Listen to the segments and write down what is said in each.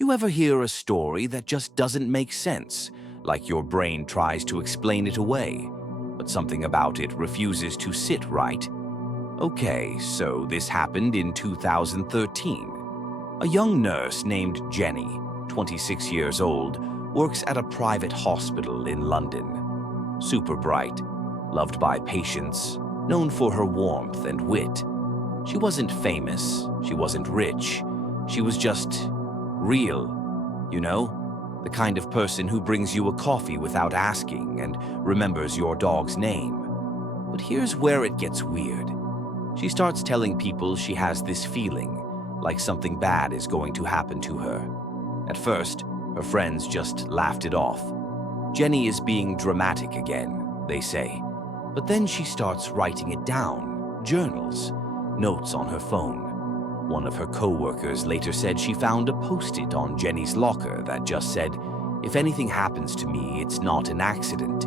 You ever hear a story that just doesn't make sense, like your brain tries to explain it away, but something about it refuses to sit right? Okay, so this happened in 2013. A young nurse named Jenny, 26 years old, works at a private hospital in London. Super bright, loved by patients, known for her warmth and wit. She wasn't famous, she wasn't rich, she was just real, you know? The kind of person who brings you a coffee without asking and remembers your dog's name. But here's where it gets weird. She starts telling people she has this feeling, like something bad is going to happen to her. At first, her friends just laughed it off. Jenny is being dramatic again, they say. But then she starts writing it down, journals, notes on her phone. One of her co-workers later said she found a post-it on Jenny's locker that just said, "If anything happens to me, it's not an accident."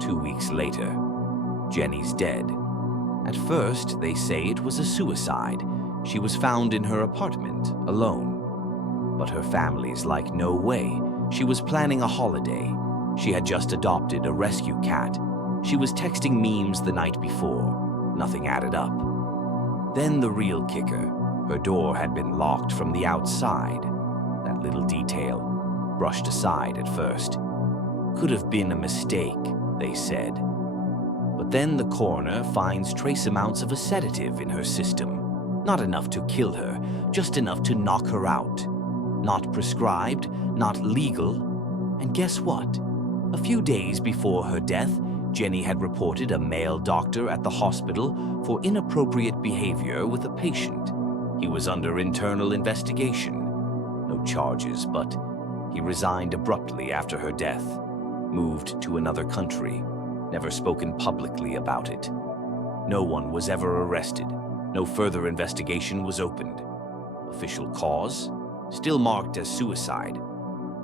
2 weeks later, Jenny's dead. At first, they say it was a suicide. She was found in her apartment, alone. But her family's like, no way. She was planning a holiday. She had just adopted a rescue cat. She was texting memes the night before. Nothing added up. Then the real kicker. Her door had been locked from the outside. That little detail, brushed aside at first. Could have been a mistake, they said. But then the coroner finds trace amounts of a sedative in her system. Not enough to kill her, just enough to knock her out. Not prescribed, not legal. And guess what? A few days before her death, Jenny had reported a male doctor at the hospital for inappropriate behavior with a patient. He was under internal investigation. No charges, but he resigned abruptly after her death, moved to another country, never spoken publicly about it. No one was ever arrested. No further investigation was opened. Official cause? Still marked as suicide.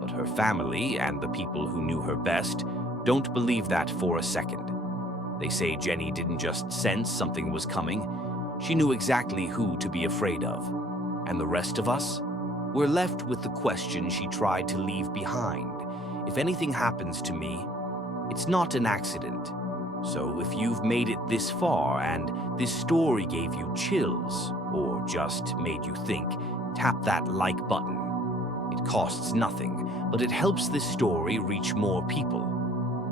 But her family and the people who knew her best don't believe that for a second. They say Jenny didn't just sense something was coming. She knew exactly who to be afraid of. And the rest of us? We're left with the question she tried to leave behind. If anything happens to me, it's not an accident. So if you've made it this far and this story gave you chills, or just made you think, tap that like button. It costs nothing, but it helps this story reach more people.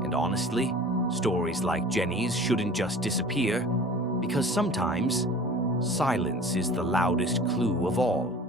And honestly, stories like Jenny's shouldn't just disappear, because sometimes silence is the loudest clue of all.